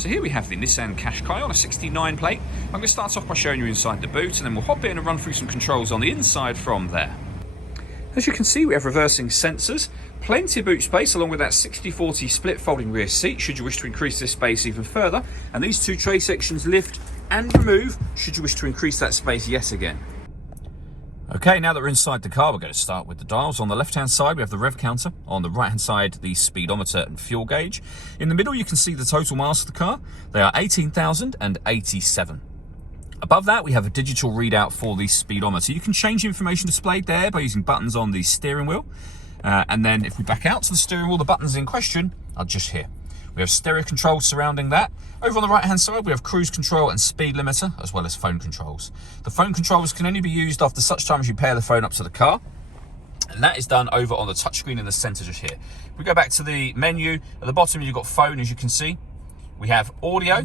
So here we have the Nissan Qashqai on a 69 plate. I'm going to start off by showing you inside the boot, and then we'll hop in and run through some controls on the inside from there. As you can see, we have reversing sensors, plenty of boot space along with that 60/40 split folding rear seat should you wish to increase this space even further, and these two tray sections lift and remove should you wish to increase that space yet again. Okay, now that we're inside the car, we're going to start with the dials. On the left-hand side, we have the rev counter. On the right-hand side, the speedometer and fuel gauge. In the middle, you can see the total miles of the car. They are 18,087. Above that, we have a digital readout for the speedometer. You can change the information displayed there by using buttons on the steering wheel. And then if we back out to the steering wheel, the buttons in question are just here. We have stereo controls surrounding that. Over on the right hand side, we have cruise control and speed limiter, as well as phone controls. The phone controls can only be used after such time as you pair the phone up to the car. And that is done over on the touchscreen in the center just here. If we go back to the menu, at the bottom you've got phone, as you can see. We have audio.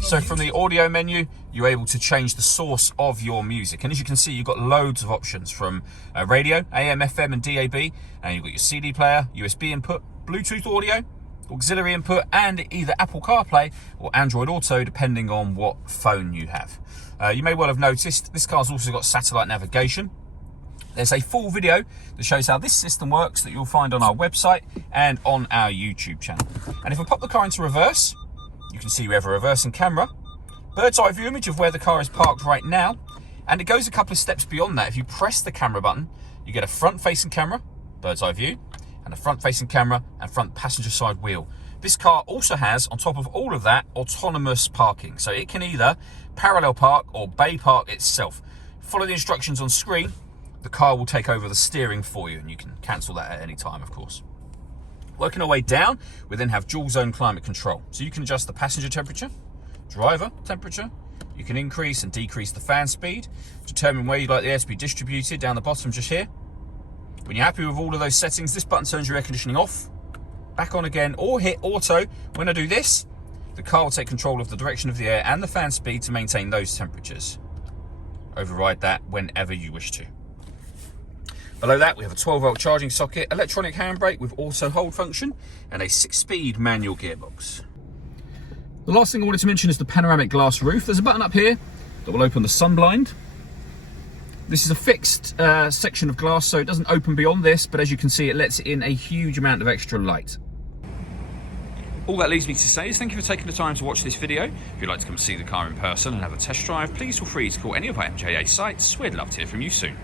So from the audio menu, you're able to change the source of your music. And as you can see, you've got loads of options from radio, AM, FM and DAB. And you've got your CD player, USB input, Bluetooth audio, auxiliary input, and either Apple CarPlay or Android Auto, depending on what phone you have. You may well have noticed this car's also got satellite navigation. There's a full video that shows how this system works that you'll find on our website and on our YouTube channel. And if I pop the car into reverse, you can see we have a reversing camera, bird's eye view image of where the car is parked right now, and it goes a couple of steps beyond that. If you press the camera button, you get a front-facing camera, bird's eye view, and a front-facing camera and front passenger side wheel. This car also has, on top of all of that, autonomous parking. So it can either parallel park or bay park itself. Follow the instructions on screen, the car will take over the steering for you, and you can cancel that at any time, of course. Working our way down, we then have dual zone climate control. So you can adjust the passenger temperature, driver temperature, you can increase and decrease the fan speed, determine where you'd like the air to be distributed down the bottom just here. When you're happy with all of those settings, this button turns your air conditioning off, back on again, or hit auto. When I do this, the car will take control of the direction of the air and the fan speed to maintain those temperatures. Override that whenever you wish to. Below that, we have a 12-volt charging socket, electronic handbrake with auto hold function, and a 6-speed manual gearbox. The last thing I wanted to mention is the panoramic glass roof. There's a button up here that will open the sun blind. This is a fixed section of glass, so it doesn't open beyond this, but as you can see, it lets in a huge amount of extra light. All that leaves me to say is thank you for taking the time to watch this video. If you'd like to come see the car in person and have a test drive, please feel free to call any of our MJA sites. We'd love to hear from you soon.